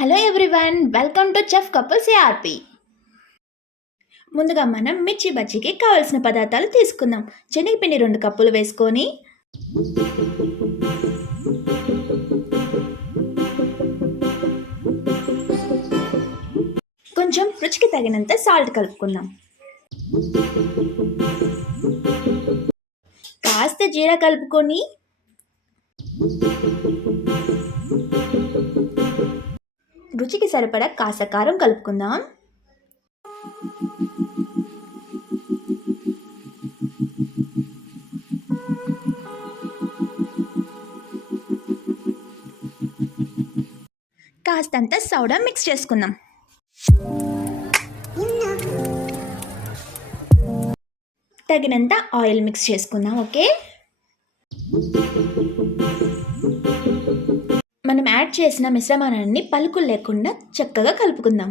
Hello everyone, welcome to chef couple CRP. ముందుగా మనం మిర్చి బజ్జీకి కావాల్సిన పదార్థాలు తీసుకుందాం. శనగపిండి 2 కప్పులు వేసుకొని కొంచెం రుచికి తగినంత సాల్ట్ కలుపుకుందాం. కాస్త జీరా కలుపుకొని రుచికి సరిపడా కాస్త కారం కలుపుకుందాం. కాస్తంత సోడా మిక్స్ చేసుకుందాం. తగినంత ఆయిల్ మిక్స్ చేసుకుందాం. ఓకే, మనం యాడ్ చేసిన మిశ్రమాన్ని పలుకులు లేకుండా చక్కగా కలుపుకుందాం.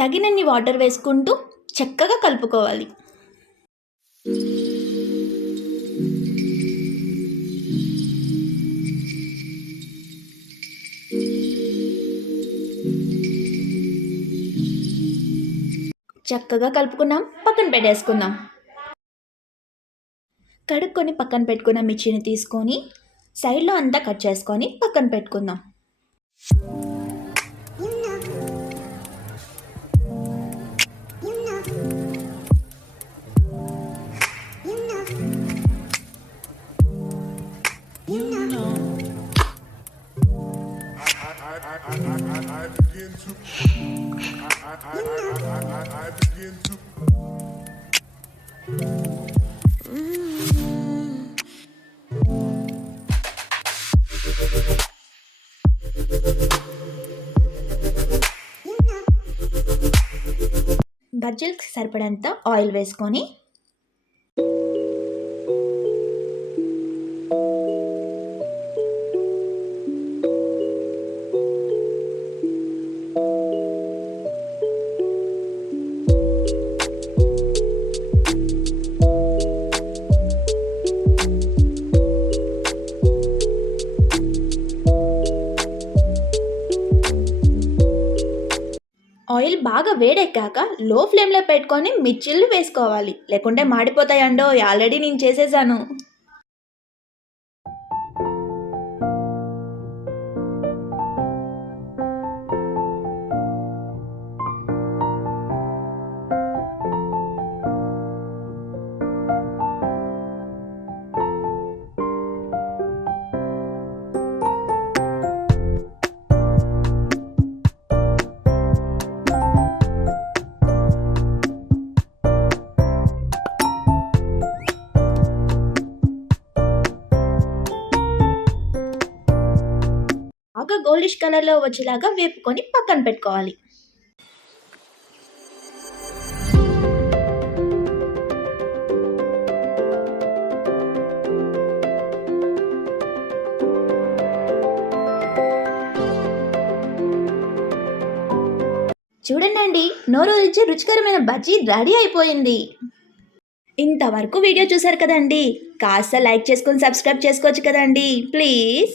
తగినన్ని వాటర్ వేసుకుంటూ చక్కగా కలుపుకోవాలి. చక్కగా కలుపుకున్నాం. పక్కన పెట్టేసుకుందాం. కడుక్కొని పక్కన పెట్టుకున్న మిర్చిని తీసుకొని సైడ్లో అంతా కట్ చేసుకొని పక్కన పెట్టుకుందాం. బజ్జీలకు సరిపడంత ఆయిల్ వేసుకొని ఆయిల్ బాగా వేడెక్కాక లో ఫ్లేమ్లో పెట్టుకొని మిర్చిలు వేసుకోవాలి, లేకుంటే మాడిపోతాయండో. ఆల్రెడీ నేను చేసేసాను. బాగా గోల్డిష్ కలర్లో వచ్చేలాగా వేపుకొని పక్కన పెట్టుకోవాలి. చూడండి, నోరూరించి రుచికరమైన బజ్జీ రెడీ అయిపోయింది. ఇంతవరకు వీడియో చూసారు కదండి, కాస్త లైక్ చేసుకొని సబ్స్క్రైబ్ చేసుకోవచ్చు కదండి ప్లీజ్.